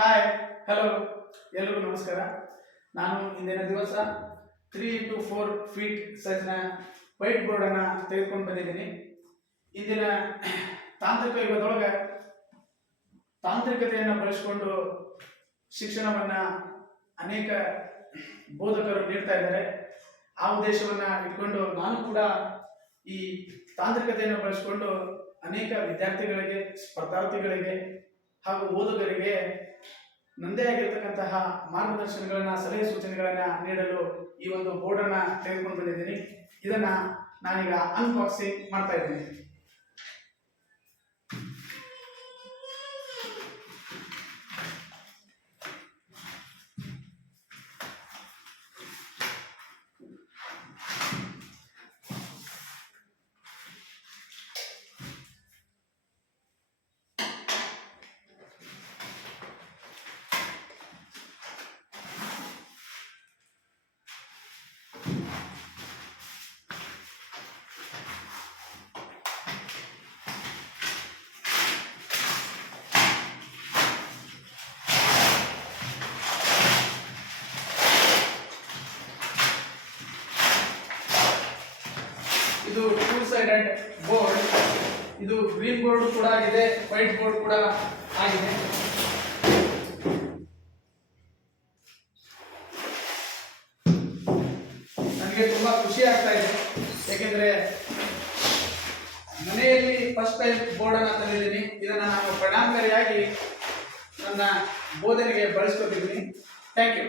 Hi, hello, ಎಲ್ರಿಗೂ ನಮಸ್ಕಾರ. ನಾನು ಇಂದಿನ ದಿವಸ 3 to 4 ಫೀಟ್ ಸೈಜ್ನ ವೈಟ್ ಬೋರ್ಡನ್ನು ತೆಗೆದುಕೊಂಡು ಬಂದಿದ್ದೀನಿ. ಇಂದಿನ ತಾಂತ್ರಿಕ ಯುಗದೊಳಗೆ ತಾಂತ್ರಿಕತೆಯನ್ನು ಬಳಸಿಕೊಂಡು ಶಿಕ್ಷಣವನ್ನು ಅನೇಕ ಬೋಧಕರು ನೀಡ್ತಾ ಇದ್ದಾರೆ. ಆ ಉದ್ದೇಶವನ್ನು ಇಟ್ಕೊಂಡು ನಾನು ಕೂಡ ಈ ತಾಂತ್ರಿಕತೆಯನ್ನು ಬಳಸಿಕೊಂಡು ಅನೇಕ ವಿದ್ಯಾರ್ಥಿಗಳಿಗೆ, ಸ್ಪರ್ಧಾರ್ಥಿಗಳಿಗೆ ಹಾಗೂ ಓದುಗರಿಗೆ ನನ್ನದೇ ಆಗಿರ್ತಕ್ಕಂತಹ ಮಾರ್ಗದರ್ಶನಗಳನ್ನ, ಸಲಹೆ ಸೂಚನೆಗಳನ್ನ ನೀಡಲು ಈ ಒಂದು ಬೋರ್ಡನ್ನು ತೆಗೆದುಕೊಂಡು ಬಂದಿದ್ದೀನಿ. ಇದನ್ನ ನಾನೀಗ ಅನ್ಬಾಕ್ಸಿಂಗ್ ಮಾಡ್ತಾ ಇದ್ದೀನಿ. ಇದು 2-sided ಬೋರ್ಡ್. ಇದು ಗ್ರೀನ್ ಬೋರ್ಡ್ ಕೂಡ ಆಗಿದೆ, ವೈಟ್ ಬೋರ್ಡ್ ಕೂಡ ಆಗಿದೆ. ನನಗೆ ತುಂಬಾ ಖುಷಿ ಆಗ್ತಾ ಇದೆ, ಯಾಕೆಂದ್ರೆ ಮನೆಯಲ್ಲಿ ಫಸ್ಟ್ ಟೈಮ್ ಬೋರ್ಡ್ ಅನ್ನು ತಂದಿದ್ದೀನಿ. ಇದನ್ನ ನಾನು ಪರಿಣಾಮಕಾರಿಯಾಗಿ ನನ್ನ ಬೋಧನೆಗೆ ಬಳಸ್ಕೊತಿದ್ದೀನಿ. Thank you.